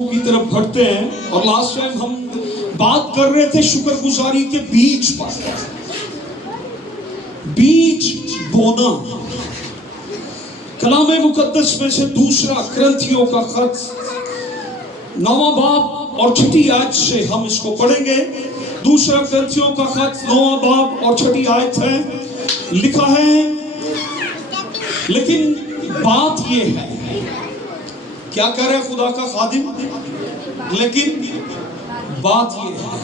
کی طرف بڑھتے ہیں اور لاسٹ ٹائم ہم بات کر رہے تھے شکر گزاری کے بیج پر. بیج بونا کلام مقدس میں سے دوسرا کرنتھیوں کا خط 9واں باب اور 6 آیت سے ہم اس کو پڑھیں گے. دوسرا کرنتھیوں کا خط 9واں باب اور 6 آیت ہے. لکھا ہے لیکن بات یہ ہے, کیا کہہ رہے خدا کا خادم, لیکن بات یہ ہے.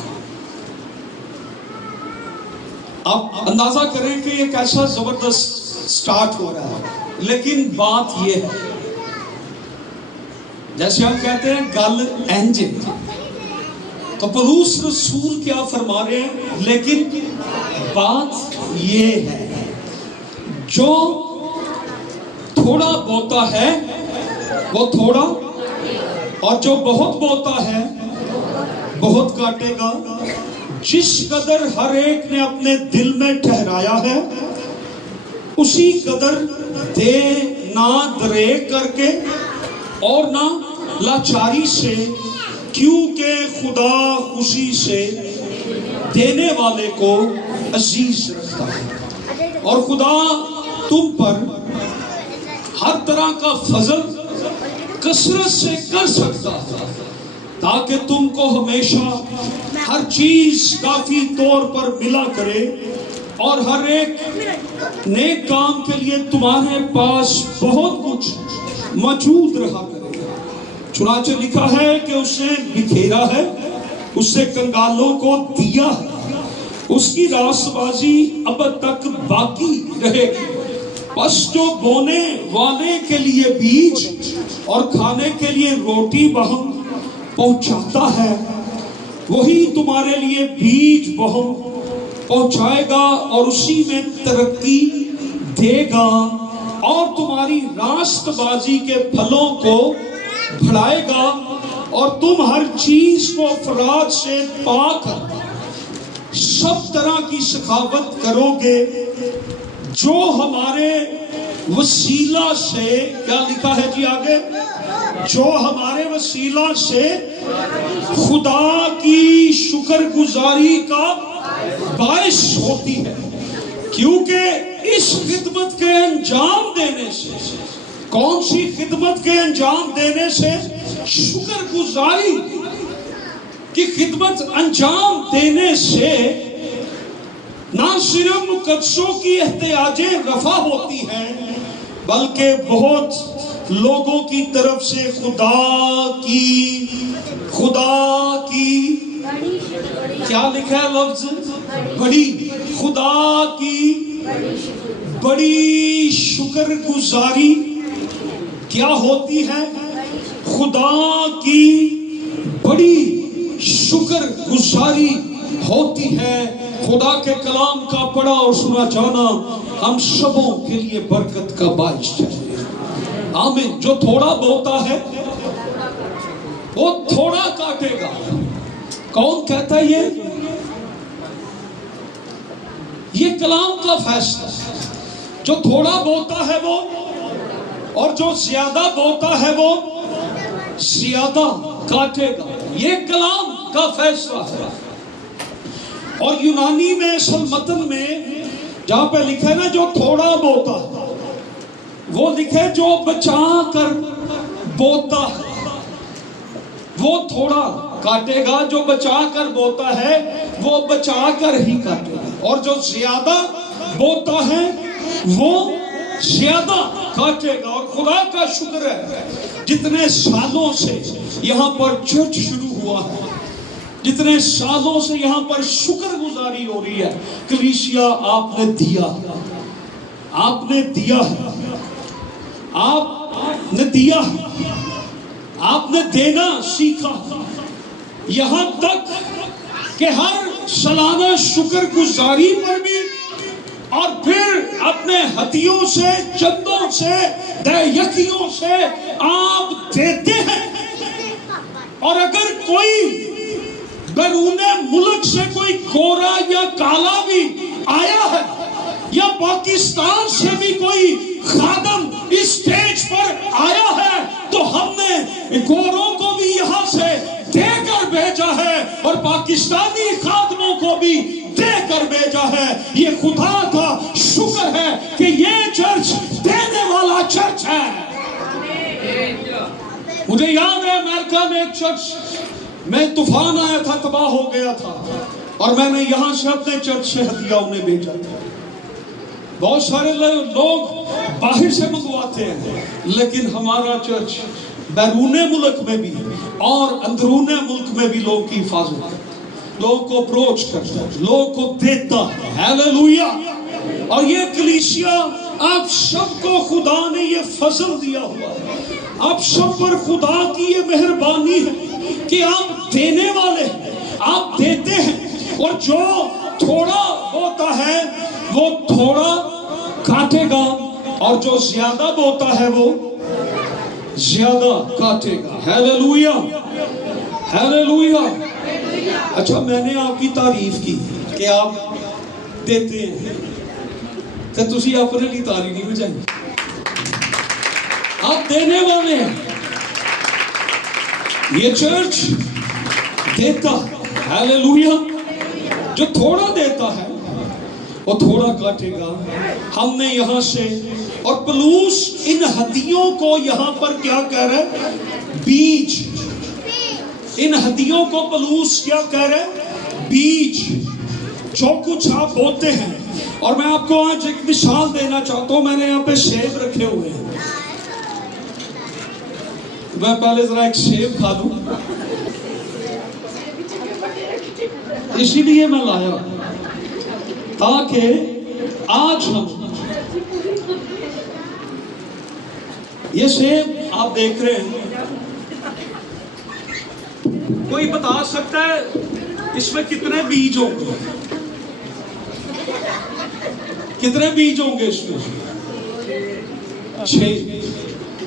آپ اندازہ کریں کہ یہ کیسا زبردست سٹارٹ ہو رہا ہے. لیکن بات یہ ہے, جیسے ہم کہتے ہیں گل انجن, تو پولس رسول کیا فرما رہے ہیں, لیکن بات یہ ہے جو تھوڑا بوتا ہے وہ تھوڑا, اور جو بہت بوتا ہے بہت کاٹے گا. جس قدر ہر ایک نے اپنے دل میں ٹھہرایا ہے اسی قدر دے, نہ دریغ کر کے اور نہ لاچاری سے, کیونکہ خدا خوشی سے دینے والے کو عزیز رکھتا ہے. اور خدا تم پر ہر طرح کا فضل کثرت سے کر سکتا ہے تاکہ تم کو ہمیشہ ہر چیز کافی طور پر ملا کرے اور ہر ایک نیک کام کے لیے تمہارے پاس بہت کچھ موجود رہا کرے. چنانچہ لکھا ہے کہ اس نے بکھیرا ہے, اس نے کنگالوں کو دیا ہے, اس کی راست بازی اب تک باقی رہے گی. بس جو بونے والے کے لیے بیج اور کھانے کے لیے روٹی بہم پہنچاتا ہے وہی تمہارے لیے بیج بہم پہنچائے گا اور اسی میں ترقی دے گا اور تمہاری راست بازی کے پھلوں کو بڑھائے گا اور تم ہر چیز کو افراد سے پا کر سب طرح کی سخاوت کرو گے جو ہمارے وسیلہ سے, کیا لکھا ہے جی آگے, جو ہمارے وسیلہ سے خدا کی شکر گزاری کا باعث ہوتی ہے. کیونکہ اس خدمت کے انجام دینے سے, کون سی خدمت کے انجام دینے سے, شکر گزاری کی خدمت انجام دینے سے نہ صرف مقدسوں کی احتیاجیں رفع ہوتی ہیں بلکہ بہت لوگوں کی طرف سے خدا کی کیا لکھا ہے لفظ بڑی, خدا کی بڑی شکر گزاری کیا ہوتی ہے, خدا کی بڑی شکر گزاری ہوتی ہے. خدا کے کلام کا پڑھا اور سنا جانا ہم سبوں کے لیے برکت کا باعث ہے. آمین. جو تھوڑا بوتا ہے وہ تھوڑا کاٹے گا. کون کہتا ہے یہ کلام کا فیصلہ. جو تھوڑا بوتا ہے وہ, اور جو زیادہ بوتا ہے وہ زیادہ کاٹے گا. یہ کلام کا فیصلہ ہے. اور یونانی میں اصل متن میں جہاں پہ لکھا ہے نا جو تھوڑا بوتا ہے, وہ لکھے جو بچا کر بوتا ہے وہ تھوڑا کاٹے گا, جو بچا کر بوتا ہے وہ بچا کر ہی کاٹے گا, اور جو زیادہ بوتا ہے وہ زیادہ کاٹے گا. اور خدا کا شکر ہے جتنے سالوں سے یہاں پر چرچ شروع ہوا ہے, جتنے سالوں سے یہاں پر شکر گزاری ہو رہی ہے, کلیسیا آپ نے دیا ہے, آپ نے دیا ہے, آپ نے دیا ہے, آپ نے دینا سیکھا. یہاں تک کہ ہر سالانہ شکر گزاری پر بھی اور پھر اپنے ہتھیوں سے, چندوں سے, دیکھیوں سے آپ دیتے ہیں. اور اگر کوئی بیرون ملک سے کوئی گورا یا کالا بھی آیا ہے یا پاکستان سے بھی کوئی خادم اس سٹیج پر آیا ہے تو ہم نے گوروں کو بھی یہاں سے دے کر بھیجا ہے اور پاکستانی خادموں کو بھی دے کر بھیجا ہے. یہ خدا کا شکر ہے کہ یہ چرچ دینے والا چرچ ہے. مجھے یاد ہے امریکہ میں ایک چرچ میں طوفان آیا تھا, تباہ ہو گیا تھا, اور میں نے یہاں سے اپنے چرچ سے ہدیہ انہیں بھیجا تھا. بہت سارے لوگ باہر سے منگواتے ہیں, لیکن ہمارا چرچ بیرون ملک میں بھی اور اندرون ملک میں بھی لوگ کی حفاظت کرتا ہے, لوگ کو اپروچ کرتا ہے, لوگ کو دیتا ہے. ہیلیلویا. اور یہ کلیسیا آپ سب کو خدا نے یہ فضل دیا ہوا ہے, آپ سب پر خدا کی یہ مہربانی ہے کہ آپ دینے والے ہیں, آپ دیتے ہیں, اور جو تھوڑا ہوتا ہے وہ تھوڑا کاٹے گا, اور جو زیادہ ہوتا ہے وہ زیادہ کاٹے گا. Hallelujah, hallelujah. اچھا, میں نے آپ کی تعریف کی کہ آپ دیتے ہیں, کہ تسی اپنے لیے تعریف نہیں بجائیں, آپ دینے والے ہیں. یہ چرچ دیتا, ہیلیلویا. جو تھوڑا دیتا ہے وہ تھوڑا کاٹے گا. ہم نے یہاں سے, اور پلوس ان ہدیوں کو یہاں پر کیا کہہ رہے, بیج. ان ہدیوں کو پلوس کیا کہہ رہے, بیج. جو کچھ آپ بوتے ہیں. اور میں آپ کو آج ایک مثال دینا چاہتا ہوں. میں نے یہاں پہ سیب رکھے ہوئے ہیں, میں پہلے ذرا ایک سیب کھا لوں, اسی لیے میں لایا تاکہ آج ہم یہ سیب آپ دیکھ رہے ہیں. کوئی بتا سکتا ہے اس میں کتنے بیج ہوں گے؟ کتنے بیج ہوں گے اس میں؟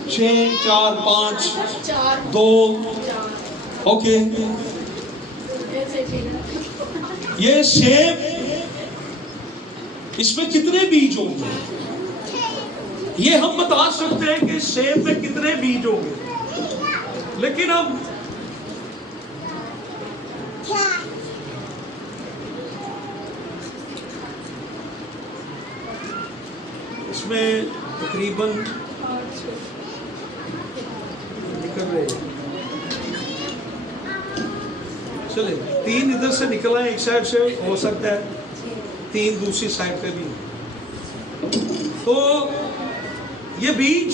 6 4 5 2. اوکے, یہ سیب, اس میں کتنے بیج ہوں گے؟ یہ ہم بتا سکتے ہیں کہ سیب میں کتنے بیج ہوں گے, لیکن اب اس میں تقریباً نکل رہے ہیں, چلے 3 ادھر سے نکلا ہے, ایک سائڈ سے ہو سکتا ہے 3 دوسری سائڈ پہ بھی. تو یہ بیج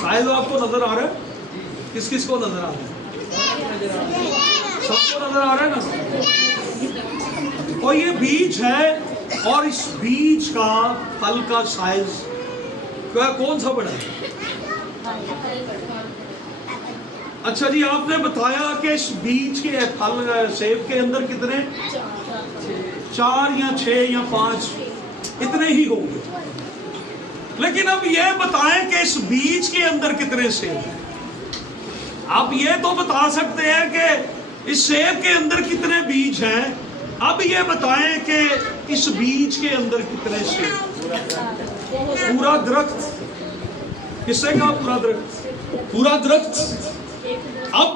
شاید آپ کو نظر آ رہا ہے, کس کس کو نظر آ رہا ہے؟ سب کو نظر آ رہا ہے نا. اور یہ بیج ہے, اور اس بیج کا پھل کا سائز کون سا بڑا ہے؟ اچھا جی, آپ نے بتایا کہ اس بیج کے پھل سیب کے اندر کتنے, 4 یا 6 یا 5 اتنے ہی ہوں گے. لیکن اب یہ بتائیں کہ اس بیج کے اندر کتنے سیب ہیں. آپ یہ تو بتا سکتے ہیں کہ اس سیب کے اندر کتنے بیج ہیں, اب یہ بتائیں کہ اس بیج کے اندر کتنے سیب. پورا درخت, کس سے کہا پورا درخت؟ پورا درخت. اب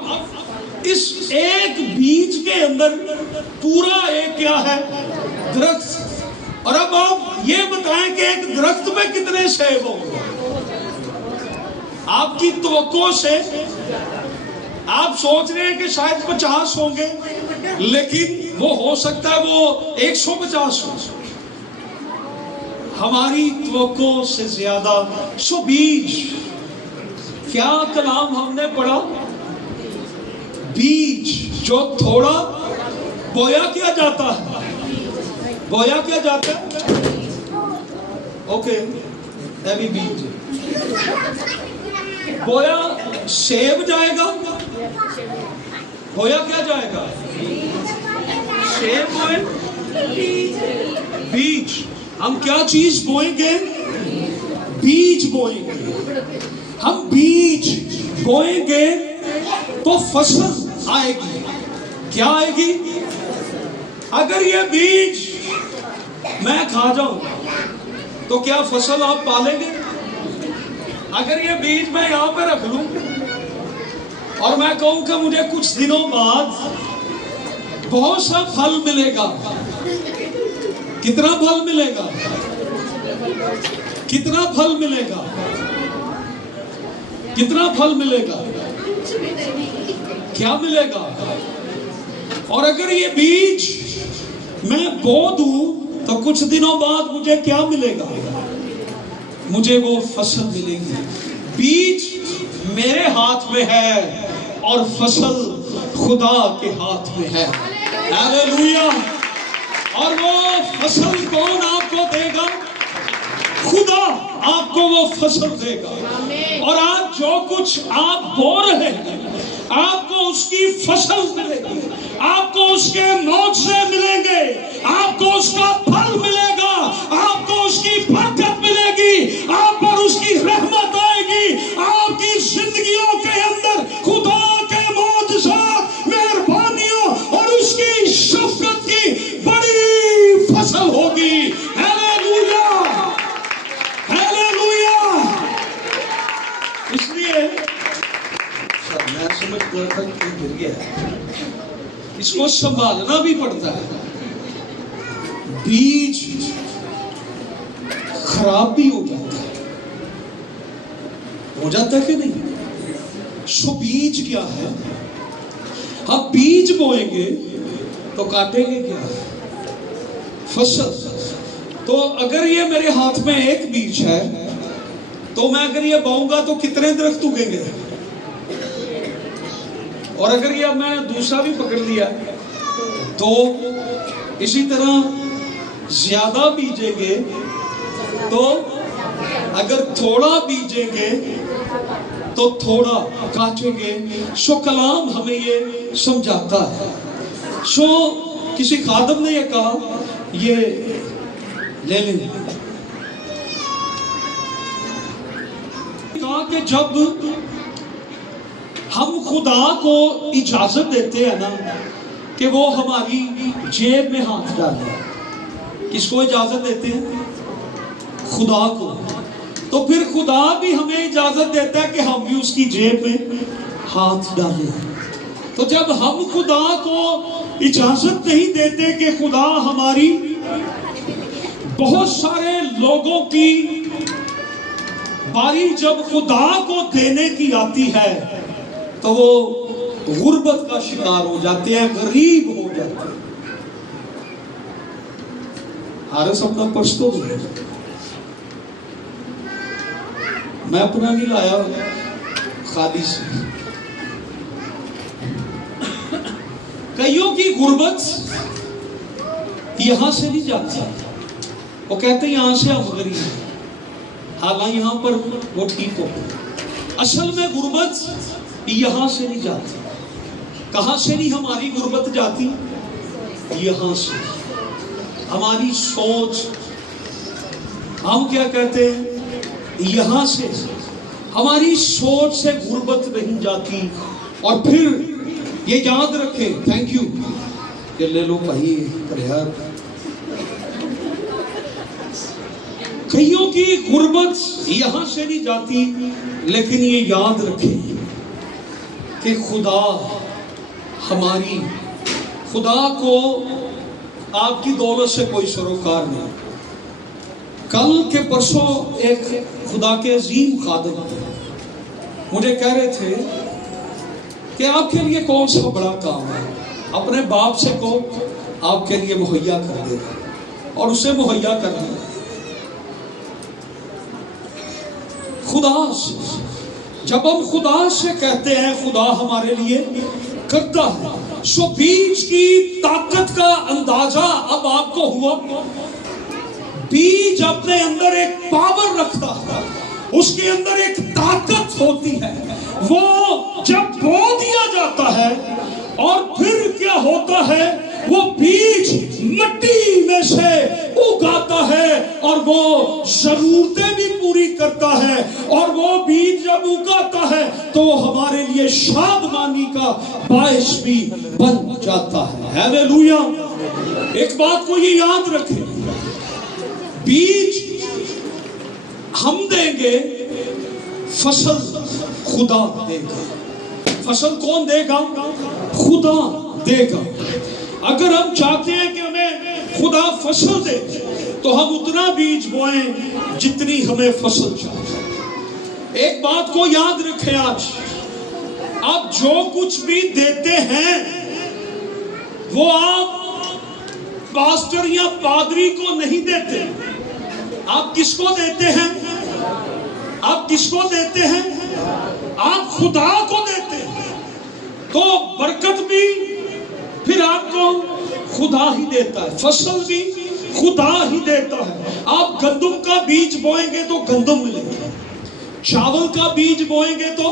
اس ایک بیج کے اندر پورا ایک کیا ہے, درخت. اور اب آپ یہ بتائیں کہ ایک درخت میں کتنے سیب ہوں گے. آپ کی توقع سے آپ سوچ رہے ہیں کہ شاید 50 ہوں گے, لیکن وہ ہو سکتا ہے وہ 150 ہو. ہماری توقع سے زیادہ. سو بیج, کیا کلام ہم نے پڑھا, بیج جو تھوڑا بویا کیا جاتا ہے, بویا کیا جاتا ہے. اوکے, ایوی بیج بویا سیب جائے گا, بویا کیا جائے گا, سیب بوئے, بیج. ہم کیا چیز بوئیں گے, بیج بوئیں گے. ہم بیج بوئیں گے تو فصل آئے گی. کیا آئے گی؟ اگر یہ بیج میں کھا جاؤں تو کیا فصل آپ پالیں گے؟ اگر یہ بیج میں یہاں پہ رکھ لوں اور میں کہوں کہ مجھے کچھ دنوں بعد بہت سا پھل ملے گا. کتنا پھل ملے گا؟ کتنا پھل ملے گا؟ کتنا پھل ملے گا؟ کیا ملے گا؟ اور اگر یہ بیج میں بو دوں تو کچھ دنوں بعد مجھے کیا ملے گا؟ مجھے وہ فصل ملے گی. بیج میرے ہاتھ میں ہے اور فصل خدا کے ہاتھ میں ہے. ہاللیلویا. اور وہ فصل کون آپ کو دے گا؟ خدا آپ کو وہ فصل دے گا. اور آج جو کچھ آپ بو رہے ہیں آپ کو اس کی فصل ملے گی. آپ کو اس کے معجزے ملیں گے. آپ کو اس کا پھل ملے گا. آپ کو اس کی برکت ملے گی. آپ پر اس کی رحمت آئے گی. آپ کی زندگیوں کے اندر خدا کے معجزات، مہربانیوں اور اس کی شفقت کی بڑی فصل ہوگی. ہاللیلویا. ہاللیلویا. اس لیے میں سمجھ گیا تھا کہ گر گیا، اس کو سنبھالنا بھی پڑتا ہے. بیج خراب بھی ہو جاتا ہے کہ نہیں؟ سو بیج کیا ہے؟ ہم بیج بوئیں گے تو کاٹیں گے کیا؟ فصل. تو اگر یہ میرے ہاتھ میں ایک بیج ہے تو میں اگر یہ بوؤں گا تو کتنے درخت اگیں گے؟ اور اگر یہ میں دوسرا بھی پکڑ لیا تو اسی طرح زیادہ بیجیں گے تو اگر تھوڑا بیجیں گے تو تھوڑا کاٹیں گے. سو کلام ہمیں یہ سمجھاتا ہے. سو کسی خادم نے یہ کہا، یہ لے لیں، کہا کہ جب ہم خدا کو اجازت دیتے ہیں نا کہ وہ ہماری جیب میں ہاتھ ڈالے، کس کو اجازت دیتے ہیں؟ خدا کو. تو پھر خدا بھی ہمیں اجازت دیتا ہے کہ ہم بھی اس کی جیب میں ہاتھ ڈالیں. تو جب ہم خدا کو اجازت نہیں دیتے کہ خدا ہماری، بہت سارے لوگوں کی باری جب خدا کو دینے کی آتی ہے تو وہ غربت کا شکار ہو جاتے ہیں، غریب ہو جاتے ہیں. حارث اپنا پرس تو دے، میں اپنا نہیں لایا خالی سے. کئیوں کی غربت یہاں سے نہیں جاتی. وہ کہتے ہیں یہاں سے ہم غریب ہیں، حالانکہ یہاں پر وہ ٹھیک ہو. اصل میں غربت یہاں سے نہیں جاتی. کہاں سے نہیں ہماری غربت جاتی؟ یہاں سے. ہماری سوچ، ہم کیا کہتے ہیں؟ یہاں سے ہماری سوچ سے غربت نہیں جاتی. اور پھر یہ یاد رکھیں، تھینک یو کہ لے لو بھائی یار. کئیوں کی غربت یہاں سے نہیں جاتی، لیکن یہ یاد رکھیں کہ خدا ہماری، خدا کو آپ کی دولت سے کوئی سروکار نہیں. کل کے پرسوں ایک خدا کے عظیم خادم مجھے کہہ رہے تھے کہ آپ کے لیے کون سا بڑا کام ہے؟ اپنے باپ سے کہو آپ کے لیے مہیا کر دے گا، اور اسے مہیا کر دے. خدا سے جب ہم خدا سے کہتے ہیں خدا ہمارے لیے کرتا ہے، سو بیج کی طاقت کا اندازہ اب آپ کو ہوا. بیج اپنے اندر ایک پاور رکھتا ہے، اس کے اندر ایک طاقت ہوتی ہے. وہ جب بو دیا جاتا ہے اور پھر کیا ہوتا ہے، وہ بیج مٹی میں سے اگاتا ہے اور وہ ضرورتیں بھی پوری کرتا ہے. اور وہ بیج جب اگاتا ہے تو وہ ہمارے لیے شادمانی کا باعث بھی بن جاتا ہے. ہاللیلویا. ایک بات کو یہ یاد رکھیں، بیج ہم دیں گے، فصل خدا دے گا. فصل کون دے گا؟ خدا دے گا۔ اگر ہم چاہتے ہیں کہ ہمیں خدا فصل دے تو ہم اتنا بیج بوئیں جتنی ہمیں فصل چاہیے۔ ایک بات کو یاد رکھیں، آج آپ جو کچھ بھی دیتے ہیں وہ آپ پاسٹر یا پادری کو نہیں دیتے۔ آپ کس کو دیتے ہیں؟ آپ کس کو دیتے ہیں؟ آپ خدا کو دیتے ہیں۔ تو برکت بھی پھر آپ کو خدا ہی دیتا ہے، فصل بھی خدا ہی دیتا ہے۔ آپ گندم کا بیج بوئیں گے تو گندم ملے گا، چاول کا بیج بوئیں گے تو،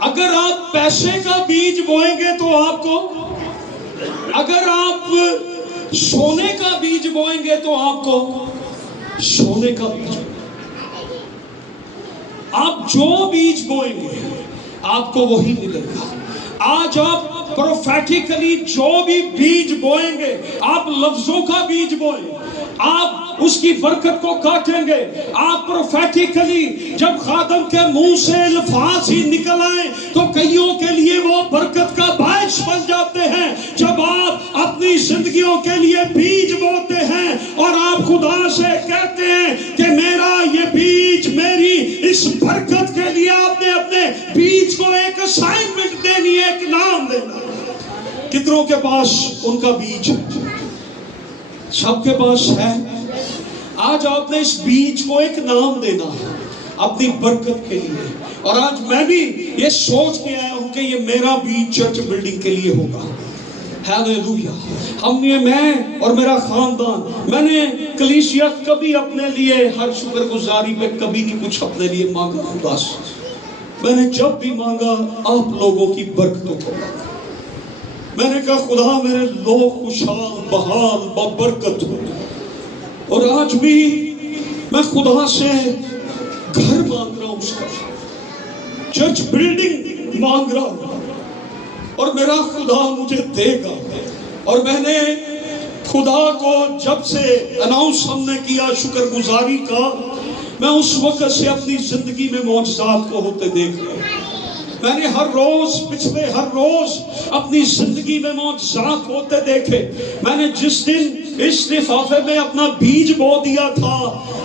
اگر آپ پیسے کا بیج بوئیں گے تو آپ کو، اگر آپ سونے کا بیج بوئیں گے تو آپ کو سونے کا بیج، آپ جو بیج بوئیں گے آپ کو وہی ملے گا۔ آج آپ پروفیٹیکلی جو بھی بیج بوئیں گے، آپ لفظوں کا بیج بوئیں، آپ اس کی برکت کو کاٹیں گے۔ آپ پروفیٹیکلی جب خادم کے منہ سے الفاظ ہی نکل آئیں تو کئیوں کے لیے وہ برکت کا باعث بن جاتے ہیں۔ جب آپ اپنی زندگیوں کے لیے بیج بوتے ہیں اور آپ خدا سے کہتے ہیں کہ میرا یہ بیج، میری اس برکت کے لیے آپ نے اپنے بیج کو ایک اسائنمنٹ دینی ہے، ایک نام دینا۔ کتنوں کے پاس ان کا بیج؟ سب کے پاس ہے۔ آج آپ نے اس بیج کو ایک نام دینا ہے اپنی برکت کے لیے۔ اور آج میں بھی یہ سوچ کے آیا ہوں کہ یہ میرا بیج چرچ بلڈنگ کے لیے ہوگا۔ ہیلیلویا۔ میں اور میرا خاندان، میں نے کلیسیا کبھی اپنے لیے ہر شکر گزاری پہ کبھی نہیں کچھ اپنے لیے مانگا خدا سے۔ میں نے جب بھی مانگا آپ لوگوں کی برکتوں کو مانگا۔ میں نے کہا خدا میرے لوگ خوشحال بحال ببرکت ہو۔ اور آج بھی میں خدا سے گھر مانگ رہا ہوں، اس کا چرچ بلڈنگ مانگ رہا ہوں، اور میرا خدا مجھے دے گا۔ اور میں نے خدا کو جب سے اناؤنس ہم نے کیا شکر گزاری کا، میں اس وقت سے اپنی زندگی میں معجزات کو ہوتے دیکھ رہا ہوں۔ میں نے ہر روز، پچھلے ہر روز اپنی زندگی میں معجزات ہوتے دیکھے۔ میں نے جس دن اس لفافے میں اپنا بیج بو دیا تھا،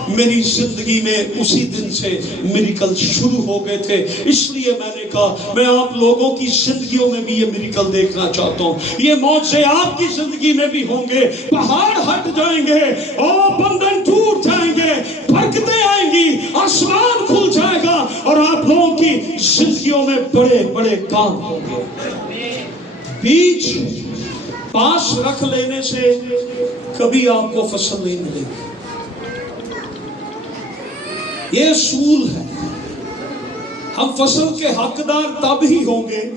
میری زندگی میں اسی دن سے میریکل شروع ہو گئے تھے۔ اس لیے میں نے کہا میں آپ لوگوں کی زندگیوں میں بھی یہ میریکل دیکھنا چاہتا ہوں۔ یہ معجزے آپ کی زندگی میں بھی ہوں گے۔ پہاڑ ہٹ جائیں گے اور بندھن ٹوٹ جائیں گے، برکتیں آئیں گی، آسمان کھل جائے گا، اور آپ لوگوں کی زندگیوں میں بڑے بڑے کام ہوں گے۔ بیج پاس رکھ لینے سے کبھی آپ کو فصل نہیں ملے گی۔ یہ اصول ہے۔ ہم فصل کے حقدار تب ہی ہوں گے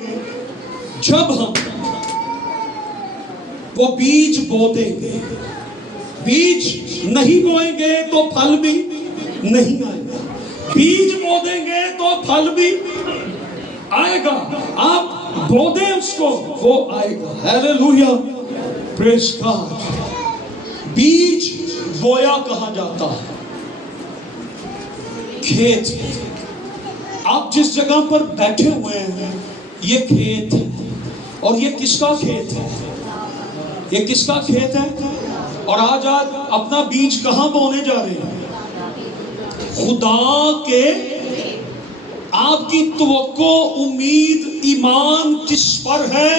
جب ہم وہ بیج بو دیں گے۔ بیج نہیں بوئیں گے تو پھل بھی نہیں آئے گا، بیج بو دیں گے تو پھل بھی آئے گا۔ آپ بو دیں اس کو، وہ آئے گا۔ ہیلیلویا، پریز گاڈ۔ بیج بویا کہاں جاتا ہے؟ کھیت۔ آپ جس جگہ پر بیٹھے ہوئے ہیں یہ کھیت ہے، اور یہ کس کا کھیت ہے؟ یہ کس کا کھیت ہے؟ اور آج اپنا بیج کہاں بونے جا رہے ہیں؟ خدا کے۔ آپ کی توقع، امید، ایمان کس پر ہے؟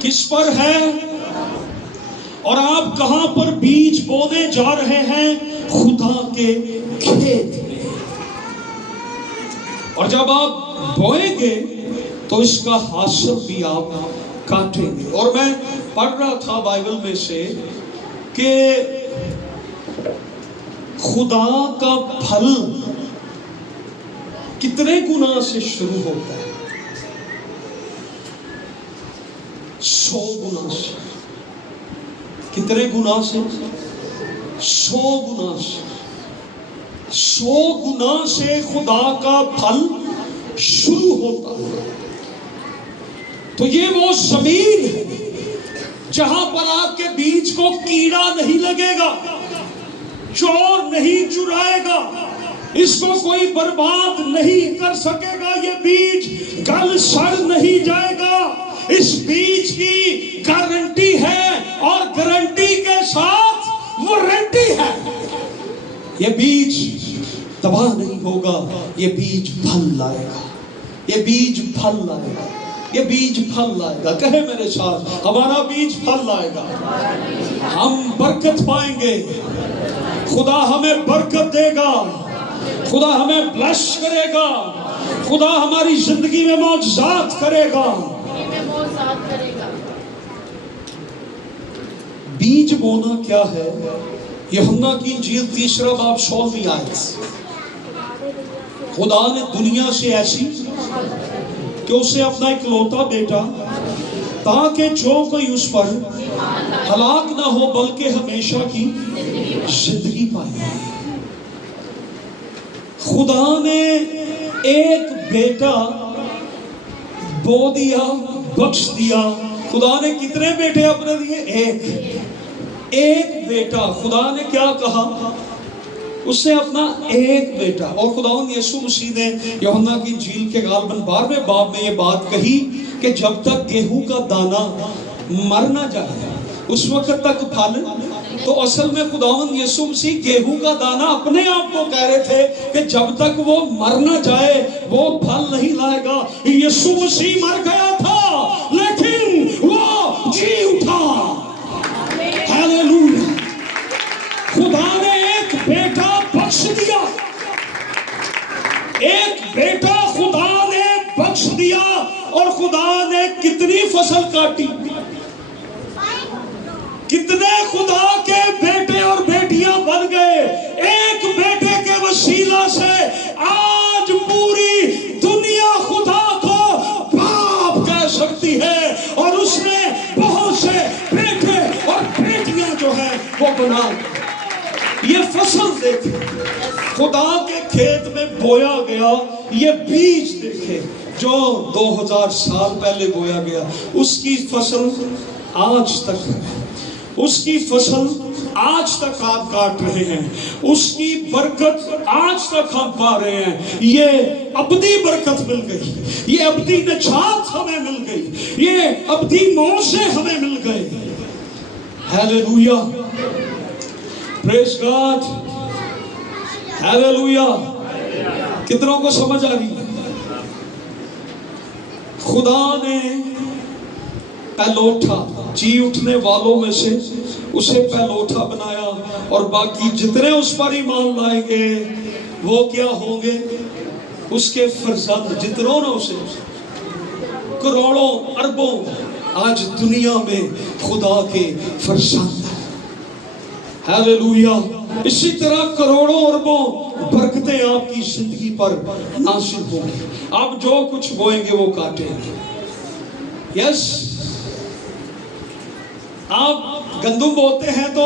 کس پر ہے؟ اور آپ کہاں پر بیج بونے جا رہے ہیں؟ خدا کے کھیت میں۔ اور جب آپ بوئیں گے تو اس کا حاصل بھی آپ کاٹیں گے۔ اور میں پڑھ رہا تھا بائبل میں سے کہ خدا کا پھل کتنے گنا سے شروع ہوتا ہے؟ 100 گنا سے۔ کتنے گنا سے؟ 100 گنا سے۔ 100 گنا سے خدا کا پھل شروع ہوتا ہے۔ تو یہ وہ زمین ہے جہاں پر آپ کے بیج کو کیڑا نہیں لگے گا، چور نہیں چرائے گا، اس کو کوئی برباد نہیں کر سکے گا۔ یہ بیج گل سڑ نہیں جائے گا. اس بیج کی گارنٹی ہے اور گارنٹی کے ساتھ وارنٹی ہے. یہ بیج تباہ نہیں ہوگا، یہ بیج پھل لائے گا، یہ بیج پھل لائے گا، یہ بیج پھل لائے گا. کہے میرے ساتھ، ہمارا بیج پھل لائے گا، ہم برکت پائیں گے، خدا ہمیں برکت دے گا، خدا ہمیں بلش کرے گا، خدا ہماری زندگی میں معجزات کرے گا. بیج بونا کیا ہے؟ یوحنا کی انجیل 3 باب 16 آیت. خدا نے دنیا سے ایسی کہ اسے اپنا اکلوتا بیٹا، تاکہ جو کوئی اس پر ہلاک نہ ہو بلکہ ہمیشہ کی زندگی پائے. خدا نے ایک بیٹا بو دیا، بخش دیا. خدا نے کتنے بیٹے اپنے دیے؟ ایک بیٹا. خدا نے کیا کہا؟ اس سے اپنا ایک بیٹا. اور خداوند یسوع مسیح نے یوحنا کی انجیل کے غالباً 12ویں باب میں یہ بات کہی کہ جب تک گیہوں کا دانہ مر نہ جائے اس وقت تک پھل. تو اصل میں خداوند یسوع مسیح گیہوں کا دانہ اپنے آپ کو کہہ رہے تھے کہ جب تک وہ مر نہ جائے وہ پھل نہیں لائے گا. یسوع مسیح مر گیا تھا لیکن وہ جی اٹھا. ہیلیلویا. خدا نے ایک بیٹا بخش دیا، ایک بیٹا خدا نے بخش دیا. اور خدا نے کتنی فصل کاٹی، کتنے خدا کے بیٹے اور بیٹیاں بن گئے. ایک بیٹے کے وسیلہ سے آج پوری دنیا خدا کو باپ کہہ سکتی ہے. اور اس نے بہت سے بیٹے اور بیٹیاں جو ہیں وہ بنا. یہ فصل دیکھیں، خدا کے کھیت میں بویا گیا یہ بیج دیکھیں جو 2000 سال پہلے بویا گیا. اس کی فصل آج تک ہے، اس کی فصل آج تک آپ کاٹ رہے ہیں، اس کی برکت آج تک ہم پا رہے ہیں. یہ ابدی برکت مل گئی، یہ ابدی نجات ہمیں مل گئی، یہ ابدی موزے ہمیں مل گئے. ہیلیلویا، پریز گاڈ، ہیلیلویا. کتنوں کو سمجھ آ رہی؟ خدا نے پہلوٹا، جی اٹھنے والوں میں سے اسے پہلوٹا بنایا. اور باقی جتنے اس پر ایمان لائیں گے وہ کیا ہوں گے؟ اس کے فرزند. جتنوں نے اسے، کروڑوں اربوں آج دنیا میں خدا کے فرزند ہیں. ہیلیلویا. اسی طرح کروڑوں اربوں برکتیں آپ کی زندگی پر نازل ہوں گی. آپ جو کچھ بوئیں گے وہ کاٹیں گے. یس، آپ گندم بوتے ہیں تو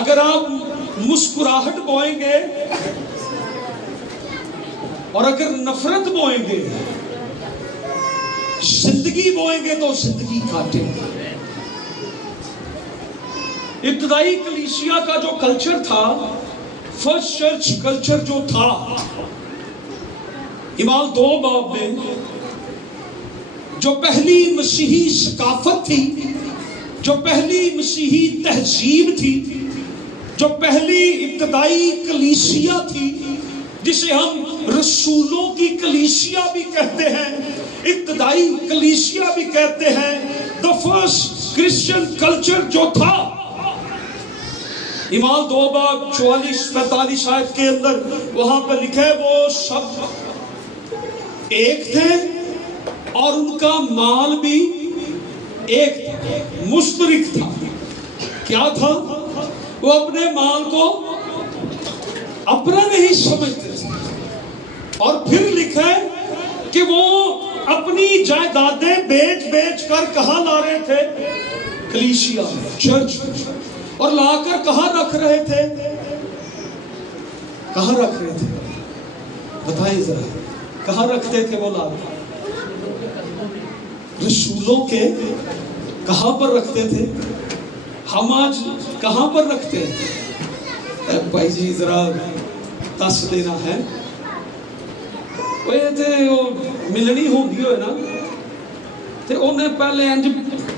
اگر آپ مسکراہٹ بوئیں گے اور اگر نفرت بوئیں گے، زندگی بوئیں گے تو زندگی کاٹیں گے. ابتدائی کلیسیا کا جو کلچر تھا، فرسٹ چرچ کلچر جو تھا، اعمال 2 باب میں جو پہلی مسیحی ثقافت تھی، جو پہلی مسیحی تہذیب تھی، جو پہلی ابتدائی کلیسیا تھی، جسے ہم رسولوں کی کلیسیا بھی کہتے ہیں، ابتدائی کلیسیا بھی کہتے ہیں. the first Christian culture جو تھا، اعمال 2 باب 44-45 آیت کے اندر وہاں پہ لکھے وہ سب ایک تھے اور ان کا مال بھی ایک تھا، مشترک تھا. کیا تھا؟ وہ اپنے مال کو اپنا نہیں سمجھتے تھے. اور پھر لکھا ہے کہ وہ اپنی جائیدادیں بیچ بیچ کر کہاں لا رہے تھے؟ کلیسیا میں، چرچ میں. اور لا کر کہاں رکھ رہے تھے؟ کہاں رکھ رہے تھے؟ بتائیں ذرا، کہاں رکھتے تھے وہ لا کر؟ رسولوں کے کہاں پر رکھتے تھے؟ ہم آج کہاں پر رکھتے ہیں؟ بھائی جی ذرا دس دینا ہے. وہ ملنی ہوندی ہوئے نا تے انہیں پہلے انج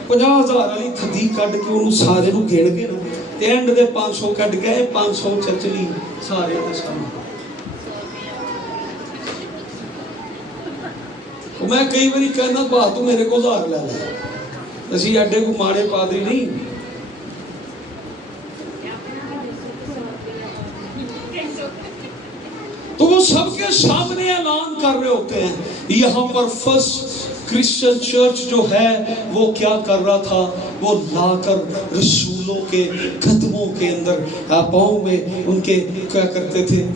50,000 والی تھدی کڈ کے انہوں سارے نو گن کے نا تے اینڈ دے 500 کڈ گئے 500 چچلی سارے دے سامنے. میں کئی باری کہنا با تو میرے کو 1000 لے لے اسی ایڈے کو ماڑے پادری نہیں. تو وہ سب کے سامنے اعلان کر رہے ہوتے ہیں. یہاں پر فرسٹ کرسچن چرچ جو ہے وہ کیا کر رہا تھا, وہ لا کر رسولوں کے قدموں کے اندر پاؤں میں ان کے کیا کرتے تھے,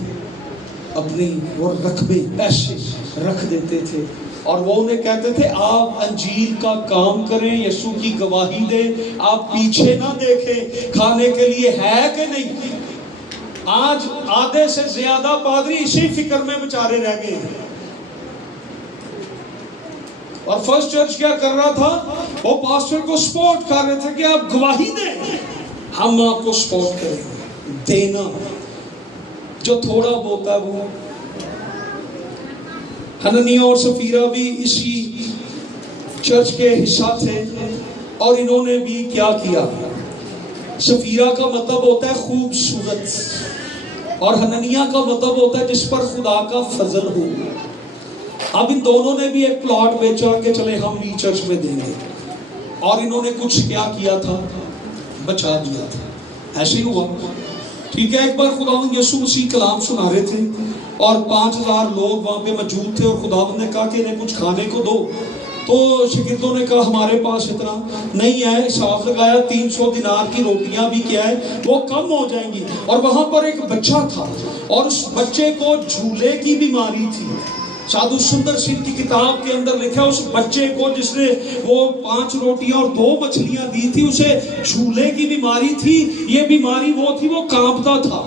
اپنی وہ رقبے پیسے رکھ دیتے تھے اور وہ انہیں کہتے تھے آپ انجیل کا کام کریں, یسوع کی گواہی دیں, آپ پیچھے نہ دیکھیں کھانے کے لیے ہے کہ نہیں. آج آدھے سے زیادہ پادری اسی فکر میں بیچارے رہ گئے ہیں. اور فرسٹ چرچ کیا کر رہا تھا, وہ پاسٹر کو سپورٹ کر رہے تھے کہ آپ گواہی دیں, ہم آپ کو سپورٹ کریں گے. دینا جو تھوڑا بہت ہے وہ. حننیہ اور سفیرہ بھی اسی چرچ کے حصہ تھے اور انہوں نے بھی کیا کیا. سفیرہ کا مطلب ہوتا ہے خوبصورت اور حننیہ کا مطلب ہوتا ہے جس پر خدا کا فضل ہو. اب ان دونوں نے بھی ایک پلاٹ بیچا کہ چلے ہم بھی چرچ میں دیں گے, اور انہوں نے کچھ کیا تھا, بچا دیا تھا. ایسے ہی ہوا. ٹھیک ہے, ایک بار خداوند یسوع مسیح کلام سنا رہے تھے اور 5000 لوگ وہاں پہ موجود تھے اور خداوند نے کہا کہ انہیں کچھ کھانے کو دو. تو شاگردوں نے کہا ہمارے پاس اتنا نہیں ہے. حساب لگایا 300 دینار کی روٹیاں بھی کیا ہے وہ کم ہو جائیں گی. اور وہاں پر ایک بچہ تھا اور اس بچے کو جھولے کی بیماری تھی. سادھو سندر سنگھ کی کتاب کے اندر لکھا اس بچے کو جس نے وہ 5 روٹیاں اور 2 مچھلیاں دی تھی, اسے جھولے کی بیماری تھی. یہ بیماری وہ تھی, وہ کانپتا تھا.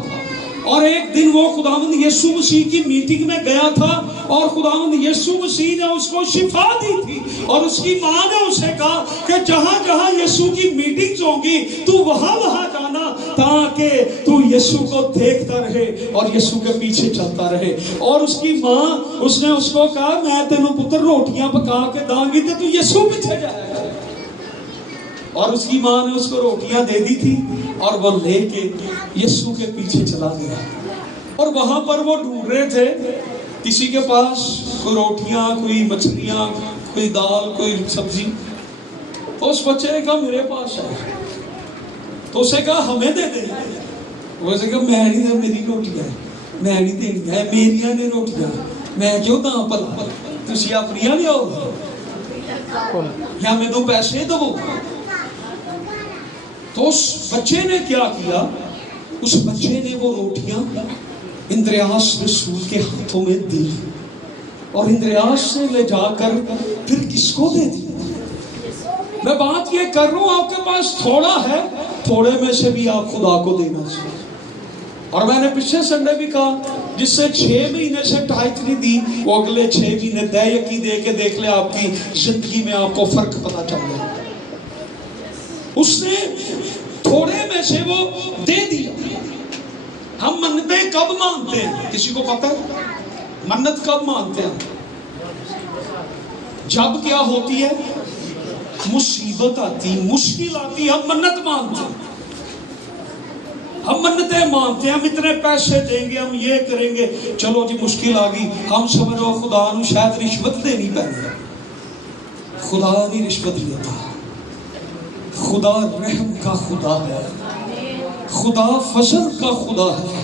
اور ایک دن وہ خداوند یسوع مسیح کی میٹنگ میں گیا تھا اور خداوند یسوع مسیح نے اس کو شفا دی تھی. اور اس کی ماں نے اسے کہا کہ جہاں جہاں یسوع کی میٹنگز ہوں گی تو وہاں جانا تاکہ تو یسوع کو دیکھتا رہے اور یسوع کے پیچھے چلتا رہے. اور اس کی ماں اس نے اس کو کہا میں تینوں پتر روٹیاں پکا کے داں گی تو یسوع پیچھے جائے گا. اور اس کی ماں نے اس کو روٹیاں دے دی تھی اور وہ لے کے یسوع کے پیچھے چلا گیا. اور وہاں پر وہ ڈھونڈ رہے تھے, کسی کے پاس کوئی روٹیاں, کوئی مچھلیاں, کوئی دال, کوئی سبزی. تو اس بچے نے کہا میرے پاس ہے. تو اسے کہا ہمیں دے دیں. وہ اسے کہا میں نہیں دے, میری روٹیاں میں نہیں دینی ہے, میریاں نے روٹیاں میں کیوں داں پلا, تسی اپنیاں لیاؤ یا میں دو پیسے دو. تو اس بچے نے کیا کیا, اس بچے نے وہ روٹیاں اندریاس رسول کے ہاتھوں میں دی اور اندریاس نے لے جا کر پھر کس کو دے دی. میں بات یہ کر رہا ہوں آپ کے پاس تھوڑا ہے, تھوڑے میں سے بھی آپ خدا کو دینا چاہیے. اور میں نے پچھلے سنڈے بھی کہا جس سے 6 مہینے سے ٹائٹ نہیں دی وہ اگلے 6 مہینے دے یقی دے کے دیکھ لے, آپ کی زندگی میں آپ کو فرق پتا چل جائے. اس نے تھوڑے میں سے وہ دے دیا. ہم منتیں کب مانتے ہیں, کسی کو پتہ ہے منت کب مانتے ہیں؟ جب کیا ہوتی ہے, مصیبت آتی, مشکل آتی, ہم منت مانتے ہیں. ہم منتیں مانتے ہیں, ہم اتنے پیسے دیں گے, ہم یہ کریں گے. چلو جی مشکل آ گئی, ہم سمجھو خدا نو شاید رشوت دینی پہنے. خدا نہیں رشوت لیتا, خدا رحم کا خدا ہے, خدا فضل کا خدا ہے.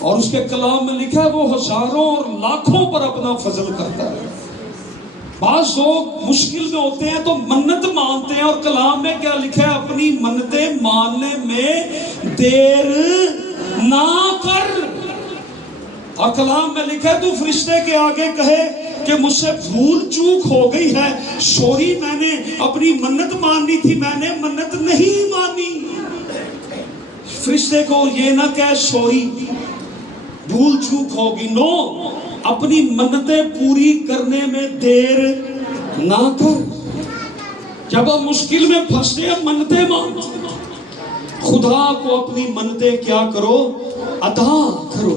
اور اس کے کلام میں لکھا ہے وہ ہزاروں اور لاکھوں پر اپنا فضل کرتا ہے. بعض لوگ مشکل میں ہوتے ہیں تو منت مانتے ہیں, اور کلام میں کیا لکھا ہے, اپنی منتیں ماننے میں دیر نہ کر. اور کلام میں لکھا ہے تو فرشتے کے آگے کہے کہ مجھ سے بھول چوک ہو گئی ہے, سوری میں نے اپنی منت ماننی تھی, میں نے منت نہیں مانی. فرشتے کو یہ نہ کہے سوری بھول چوک ہوگی, نو, اپنی منتیں پوری کرنے میں دیر نہ کر. جب آپ مشکل میں پھنستے ہیں منتیں مانتے, خدا کو اپنی منتیں کیا کرو, ادا کرو.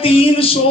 300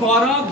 12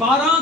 12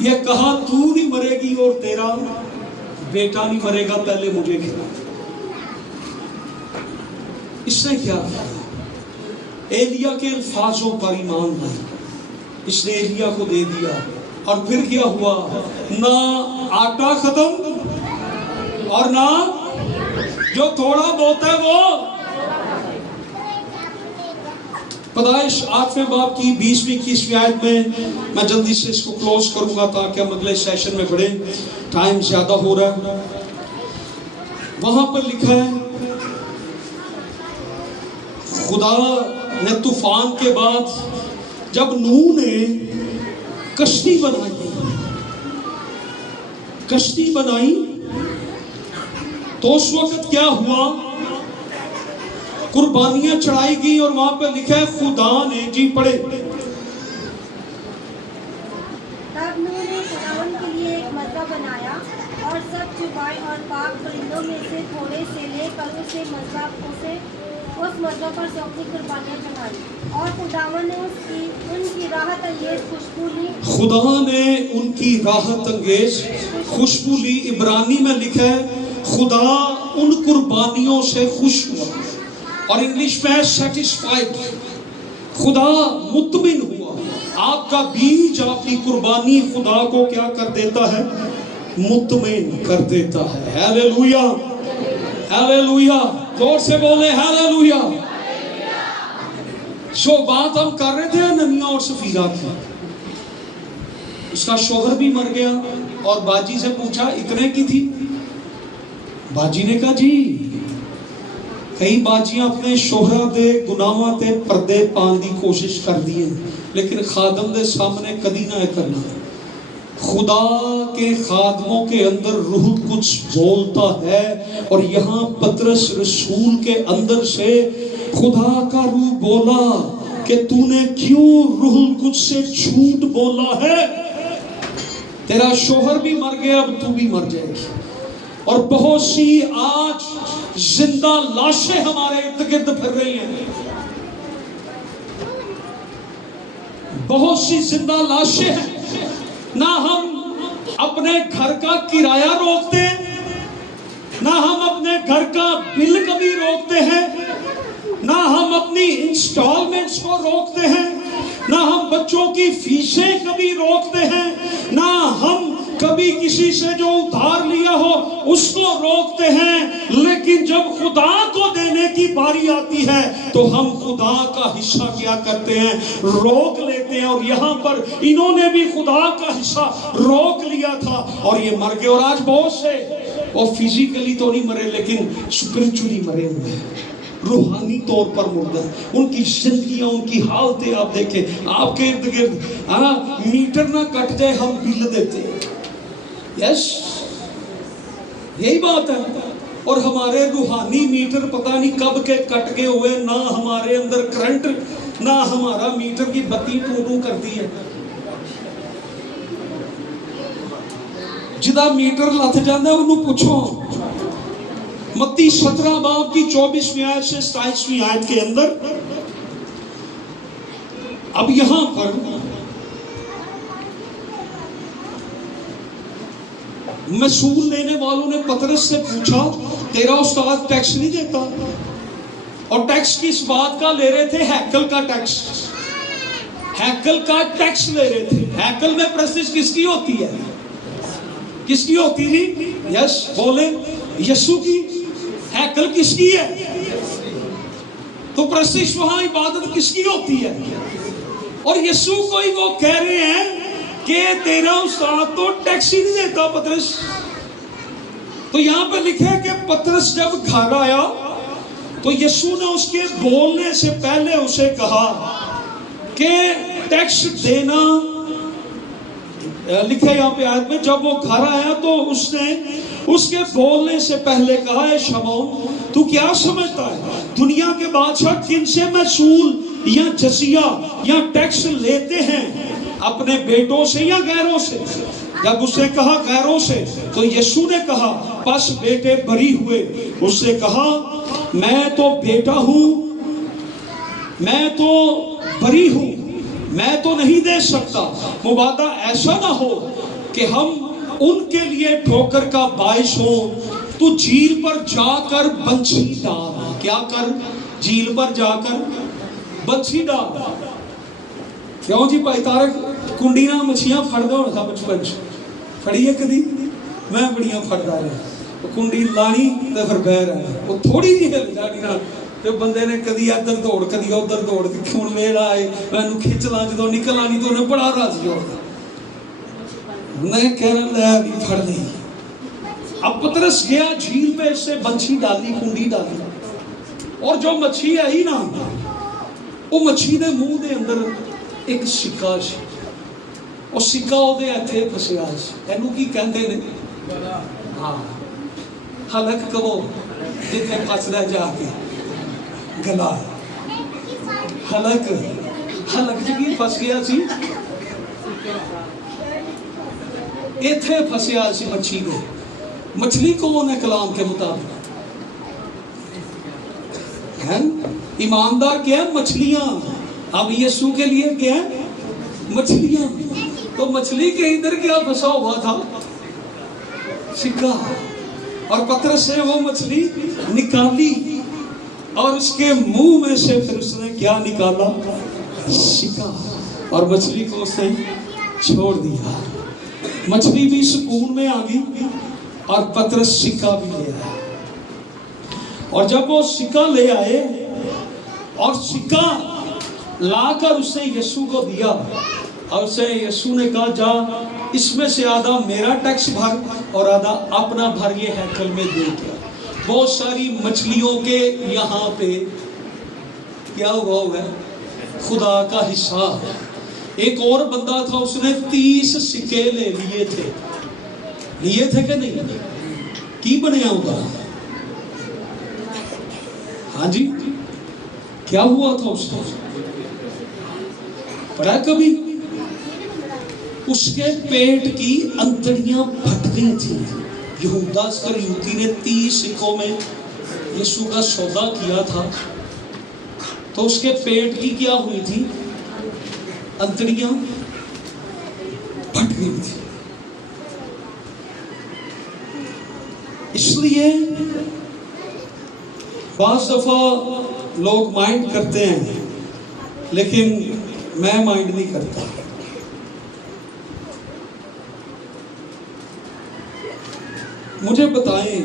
یہ کہا تو نہیں مرے گی اور تیرا بیٹا نہیں مرے گا، پہلے مجھے کھلا۔ اس نے کیا کیا؟ ایلیا کے الفاظوں پر ایمان لائی، اس نے ایلیا کو دے دیا، اور پھر کیا ہوا؟ نہ آٹا ختم اور نہ جو تھوڑا بہت ہے وہ۔ پیدائش 8ویں باب کی 20ویں 21ویں آیت میں جلدی سے اس کو کلوز کروں گا تاکہ ہم اگلے سیشن میں بڑھیں، ٹائم زیادہ ہو رہا ہے۔ وہاں پر لکھا ہے خدا نے طوفان کے بعد جب نوح نے کشتی بنائی تو اس وقت کیا ہوا؟ قربانیاں چڑھائی گئی، اور وہاں پہ لکھا ہے خدا نے، جی پڑھے، تب نوح نے خداوند کے لیے ایک مذبح بنایا اور سب چوپائے اور پاک پرندوں میں سے تھوڑے سے لے کر اس مذبح پر سونپی قربانیاں چڑھائی، اور خداوند نے ان کی راحت انگیز خوشبو لی۔ خدا نے ان کی راحت انگیز خوشبو لی۔ عبرانی میں لکھا ہے خدا ان قربانیوں سے خوش ہوا، اور انگلش میں سیٹسفائیڈ، خدا مطمئن ہوا۔ آپ کا بیج، آپ کی قربانی خدا کو کیا کر دیتا ہے؟ مطمئن کر دیتا ہے۔ ہیلیلویا، ہیلیلویا، زور سے بولے ہیلیلویا۔ جو بات ہم کر رہے تھے اننیہ اور سفیرہ کی، اس کا شوہر بھی مر گیا، اور باجی سے پوچھا اتنے کی تھی؟ باجی نے کہا جی، کئی باجیاں اپنے شوہرہ دے گناہاں تے پردے پان دی کوشش کر دی ہیں، لیکن خادم دے سامنے کدی نہ کرنا۔ خدا کے خادموں کے اندر روح القدس بولتا ہے، اور یہاں پطرس رسول کے اندر سے خدا کا روح بولا کہ تو نے کیوں روح القدس سے جھوٹ بولا ہے؟ تیرا شوہر بھی مر گیا، اب تو بھی مر جائے گی۔ اور بہت سی آج زندہ لاشیں ہمارے ارد گرد پھر رہی ہیں، بہت سی زندہ لاشیں ہیں۔ نہ ہم اپنے گھر کا کرایہ روکتے ہیں، نہ ہم اپنے گھر کا بل کبھی روکتے ہیں، نہ ہم اپنی انسٹالمنٹس کو روکتے ہیں، نہ ہم بچوں کی فیسیں کبھی روکتے ہیں، نہ ہم کبھی کسی سے جو ادھار لیا ہو اس کو روکتے ہیں۔ لیکن جب خدا کو دینے کی باری آتی ہے تو ہم خدا کا حصہ کیا کرتے ہیں؟ روک لیتے ہیں۔ اور یہاں پر انہوں نے بھی خدا کا حصہ روک لیا تھا اور یہ مر گئے۔ اور آج بہت سے وہ فزیکلی تو نہیں مرے لیکن اسپرچولی مرے ہوئے ہیں، روحانی طور پر مردہ۔ ان کی زندگیاں، ان کی حالتیں آپ دیکھیں، آپ کے ارد گرد میٹر نہ کٹ جائے ہم بل دیتے ہیں۔ یس، یہی بات ہے۔ اور ہمارے روحانی میٹر پتہ نہیں کب کے کٹ گئے ہوئے، نہ ہمارے اندر کرنٹ، نہ ہمارا میٹر کی بتی ٹو کرتی ہے۔ جدا میٹر لتھ جاندہ ہے انہوں پوچھو۔ متی 17 باب کی 24ویں آیت سے 27ویں آیت کے اندر، اب یہاں پر مسئول لینے والوں نے پطرس سے پوچھا تیرا استاد ٹیکس نہیں دیتا؟ اور ٹیکس کس بات کا لے رہے تھے؟ ہیکل کا ٹیکس، ہیکل کا ٹیکس لے رہے تھے۔ ہیکل میں پرستش کس کی ہوتی ہے؟ کس کی ہوتی تھی؟ یس بولیں، یسوع کی۔ ہیکل کس کی ہے؟ تو پرستش وہاں عبادت کس کی ہوتی ہے؟ اور یسوع کو ہی وہ کہہ رہے ہیں کہ تیرا استاد تو ٹیکس ہی نہیں دیتا پطرس۔ تو یہاں پہ لکھا ہے کہ پطرس جب گھر آیا تو یسوع نے اس کے بولنے سے پہلے اسے کہا کہ ٹیکس دینا، لکھا ہے یہاں پہ آیت میں، جب وہ گھر آیا تو اس نے اس کے بولنے سے پہلے کہا اے شمعون تو کیا سمجھتا ہے دنیا کے بادشاہ کن سے محصول یا جزیہ یا ٹیکس لیتے ہیں، اپنے بیٹوں سے یا غیروں سے؟ جب اس نے کہا غیروں سے تو یسوع نے کہا پس بیٹے بری ہوئے۔ اس نے کہا میں تو بیٹا ہوں، میں تو بری ہوں، میں تو نہیں دے سکتا، مبادہ ایسا نہ ہو کہ ہم ان کے لیے ٹھوکر کا باعث ہوں، تو جھیل پر جا کر بنسی ڈال۔ کیا کر؟ جھیل پر جا کر بنسی ڈال۔ کیوں جی بھائی تارک کنڈی نہ مچھیاں پھڑدا ہونا تھا بچپن چ، پھڑی ہے کدی؟ میں بڑیاں پھڑدا رہا، کنڈی لانی تے پھر بہ رہا، وہ تھوڑی جی ہل جانی نا تے بندے نے کدی ادھر دوڑ کدی ادھر دوڑ کے کیوں میرا آئے مینوں کھچ لاں، جدوں نکل آنی تو انہیں بڑا راضی ہو میں کہنا لے بھی پھڑ لی۔ اب پترس گیا جھیل پہ، اس سے بنسی ڈالی، کنڈی ڈالی، اور جو مچھی آئی نا وہ مچھی دے منہ دے اندر ایک سکہ سی، اور سکہ وہ دے ایتھے پھسیا سی۔ اینو کی کہندے نے؟ ہاں حلق کہو جتھے پھسدا جا کے گلا، حلق حلق جی پھس گیا سی، ایتھے پھسیا سی مچھی دے۔ مچھلی کون ہے کلام کے مطابق؟ ہے ایماندار کیا ہے؟ مچھلیاں۔ اب یسوع کے لیے کیا ہے؟ مچھلیاں۔ تو مچھلی کے اندر کیا پھنسا ہوا تھا؟ سکہ۔ اور پترس نے وہ مچھلی نکالی اور اس کے منہ میں سے پھر اس نے کیا نکالا؟ سکہ۔ اور مچھلی کو اس نے چھوڑ دیا۔ مچھلی بھی سکون میں آ گئی اور پترس سکہ بھی لے آیا۔ اور جب وہ سکہ لے آئے اور سکہ لا کر اسے یسوع کو دیا، اور اسے یسوع نے کہا جا اس میں سے آدھا میرا ٹیکس بھر اور آدھا اپنا بھر، یہ ہیکل میں دے گیا۔ بہت ساری مچھلیوں کے یہاں پہ کیا ہوا ہے؟ خدا کا حصہ۔ ایک اور بندہ تھا، اس نے 30 سکے لے لیے تھے کہ نہیں؟ کی بنیا ہوگا؟ ہاں جی کیا ہوا تھا اس کو؟ پڑھا کبھی؟ اس کے پیٹ کی انتڑیاں پھٹ گئی تھیں۔ یہودا اسکریوتی نے 30 سکوں میں یسوع کا سودا کیا تھا، تو اس کے پیٹ کی کیا ہوئی تھی؟ انتڑیاں پھٹ گئی تھی۔ اس لیے بعض دفعہ لوگ مائنڈ کرتے ہیں، لیکن میں مائنڈ نہیں کرتا۔ مجھے بتائیں،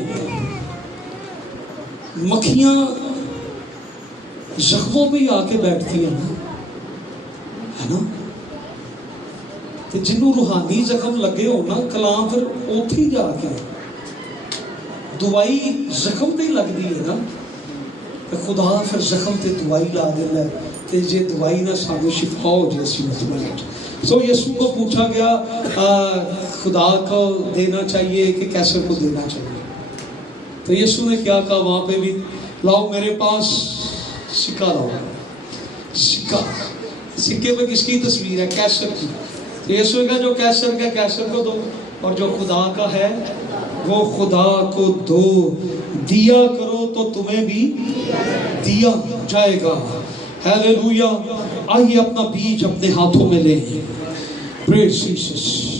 مکھیاں زخموں پہ ہی آ کے بیٹھتی ہیں ہے نا؟ تو جنہوں روحانی زخم لگے ہو نا، کلام پھر اوتھی جا کے دوائی زخم تے لگتی ہے نا، تو خدا پھر زخم تے دوائی لا دینا ہے کہ یہ دوائی نہ سانو شفا ہو جائے اسی مطلب۔ سو یسوع کو پوچھا گیا خدا کو دینا چاہیے کہ کیسر کو دینا چاہیے؟ تو یسوع نے کیا کہا وہاں پہ بھی؟ لاؤ میرے پاس سکہ لاؤ۔ سکہ، سکے پہ کس کی تصویر ہے؟ کیسر کی۔ تو یسوع نے کہا جو کیسر کا کیسر کو دو، اور جو خدا کا ہے وہ خدا کو دو۔ دیا کرو تو تمہیں بھی دیا جائے گا۔ ہیلیلویا۔ آئیے اپنا بیج اپنے ہاتھوں میں لیں۔ پریز جیسس۔